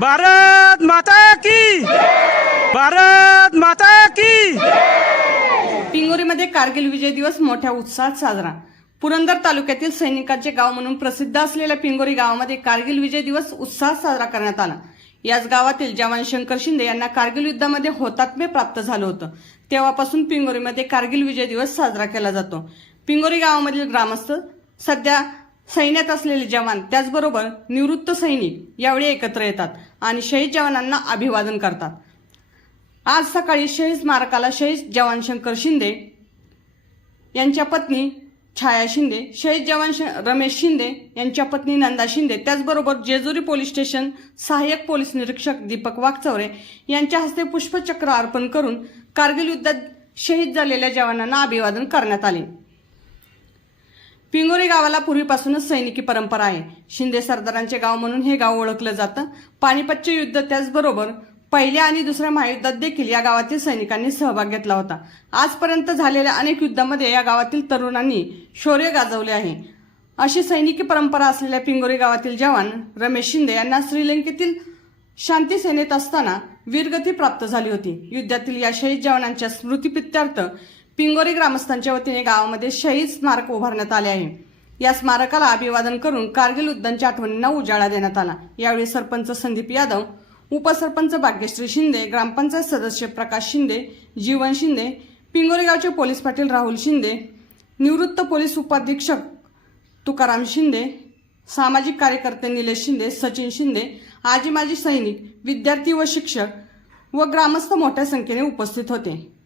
भारत माता की। भारत माता की। पिंगोरीमध्ये कारगिल विजय दिवस मोठ्या उत्साहात साजरा. पुरंदर तालुक्यातील सैनिकांचे गाव म्हणून प्रसिद्ध असलेल्या पिंगोरी गावामध्ये कारगिल विजय दिवस उत्साहात साजरा करण्यात आला. याच गावातील जवान शंकर शिंदे यांना कारगिल युद्धामध्ये होतात्म्य प्राप्त झालं होतं. तेव्हापासून पिंगोरीमध्ये कारगिल विजय दिवस साजरा केला जातो. पिंगोरी गावामधील ग्रामस्थ सध्या सैन्यात असलेले जवान त्याचबरोबर निवृत्त सैनिक यावेळी एकत्र येतात आणि शहीद जवानांना अभिवादन करतात. आज सकाळी शहीद स्मारकाला शहीद जवान शंकर शिंदे यांच्या पत्नी छाया शिंदे शहीद जवान श- रमेश शिंदे यांच्या पत्नी नंदा शिंदे त्याचबरोबर जेजुरी पोलीस स्टेशन सहाय्यक पोलीस निरीक्षक दीपक वाघचौरे यांच्या हस्ते पुष्पचक्र अर्पण करून कारगिल युद्धात शहीद झालेल्या जवानांना अभिवादन करण्यात आले. पिंगोरी गावाला पूर्वीपासूनच सैनिकी परंपरा आहे. शिंदे सरदारांचे गाव म्हणून हे गाव ओळखलं जातं. पानिपतचे युद्ध त्याचबरोबर पहिल्या आणि दुसऱ्या महायुद्धात देखील या गावातील सैनिकांनी सहभाग घेतला होता. आजपर्यंत झालेल्या अनेक युद्धामध्ये या गावातील तरुणांनी शौर्य गाजवले आहे. अशी सैनिकी परंपरा असलेल्या पिंगोरी गावातील जवान रमेश शिंदे यांना श्रीलंकेतील शांती सेनेत असताना वीरगती प्राप्त झाली होती. युद्धातील या शहीद जवानांच्या स्मृतीप्रित्यर्थ पिंगोरी ग्रामस्थांच्या वतीने गावामध्ये शहीद स्मारक उभारण्यात आले आहे. या स्मारकाला अभिवादन करून कारगिल युद्धांच्या आठवणींना उजाळा देण्यात आला. यावेळी सरपंच संदीप यादव उपसरपंच भाग्यश्री शिंदे ग्रामपंचायत सदस्य प्रकाश शिंदे जीवन शिंदे पिंगोरी गावचे पोलीस पाटील राहुल शिंदे निवृत्त पोलीस उपाधीक्षक तुकाराम शिंदे सामाजिक कार्यकर्ते निलेश शिंदे सचिन शिंदे आजी माजी सैनिक विद्यार्थी व शिक्षक व ग्रामस्थ मोठ्या संख्येने उपस्थित होते.